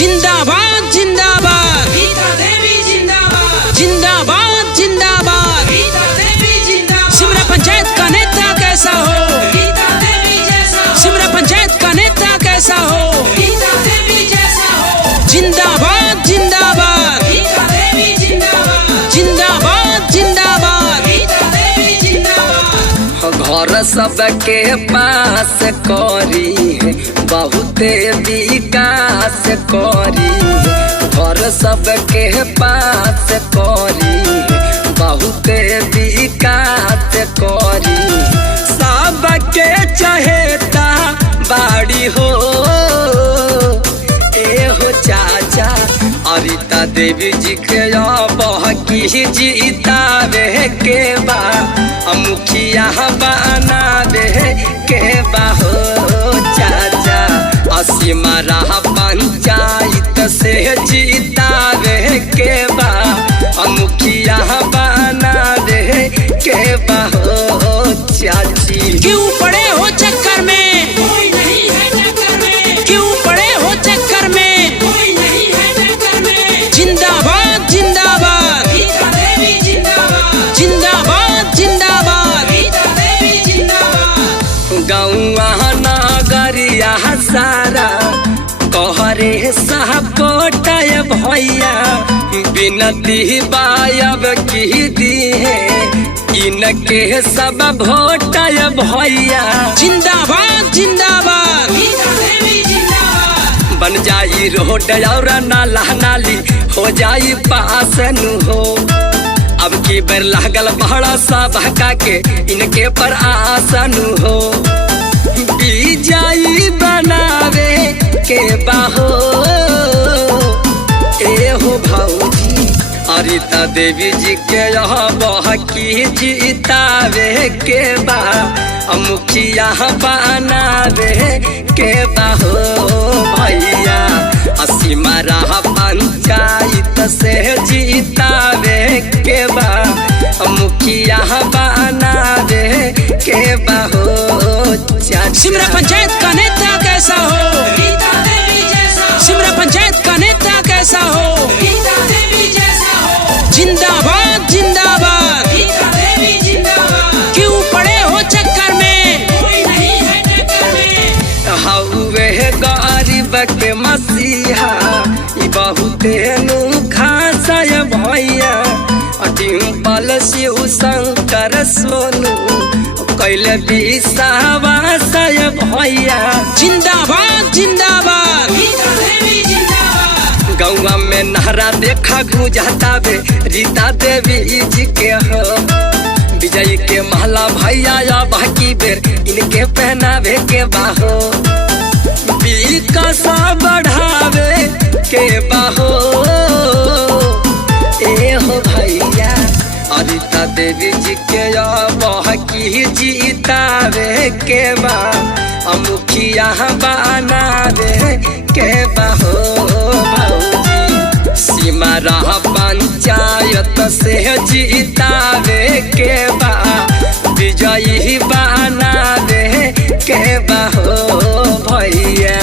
जिंदाबाद जिंदाबाद गीता देवी जिंदाबाद जिंदाबाद जिंदाबाद गीता देवी जिंदाबाद। सिमरा पंचायत का नेता कैसा हो गीता देवी जैसा हो। सिमरा पंचायत का नेता कैसा हो गीता देवी जैसा हो। जिंदाबाद जिंदाबाद गीता देवी जिंदाबाद जिंदाबाद जिंदाबाद गीता देवी जिंदाबाद। घर सबके पास करी है बहुते विकास करी है। घर सबके पास करी है बहुते विकास करी। सबके चहेता बाड़ी हो ए हो चाचा अरिता देवी जी के बहकी जीतावे के बा मुखिया बनावे के बा हो चाचा। असीमरा पंचायत से जीतावे के बा मुखिया बनावे के बा हो चाची। क्यों पड़े हो चक्कर में कोई नहीं है चक्कर में। क्यों पड़े हो चक्कर में कोई नहीं है चक्कर में। जिंदाबाद जिंदाबाद गीता देवी जिंदाबाद जिंदाबाद जिंदाबाद गीता देवी जिंदाबाद। गौआ नगरिया सारा कहरे सपोर्ट भैया बिनती बायब की दी है इनके सब वोट भैया। जिंदाबाद जिंदाबाद गीता देवी जिंदाबाद। बन जाई रोड और नाला नाली हो जाई पास नु हो। अब की बेर लागल बड़ा सा बहका के इनके पर आसन हो। बीजाई बनावे के बाहो ए हो भौजी अरिता देवी जी के बहकी जीतावे के बा मुखिया बनावे के बाहो भैया। असीमरा पंचायत से जीतावे के बा मुखिया बनावे के बाहो चाचा। सिमरा पंचायत का नेता कैसा हो गीता देवी जैसा हो। सिमरा पंचायत का नेता कैसा हो गीता देवी जैसा हो। जिंदाबाद जिंदाबाद गीता देवी जिंदाबाद। क्यों पड़े हो चक्कर में कोई नहीं है टक्कर में। हौवे गरीब के मसीहा ई बहुते खास भैया। डिम्पल शिव शंकर सोनू कैले विश्वास भैया। जिंदाबाद जिंदाबाद गीता देवी जिंदाबाद। गौवा में नहरा देखा गुजहतावे रीता देवी जी के हो। विजय के महला भैया या बाकी बेर इनके पहनावे के बाहो। विकास बढ़ावे के बाहो ए हो भैया। अरिता देवी जी के बहकी जीतावे के बा मुखिया बनावे के बाहो भौजी। सिमरा पंचायत से जीतावे के बा विजयी बनावे के बाहो भैया।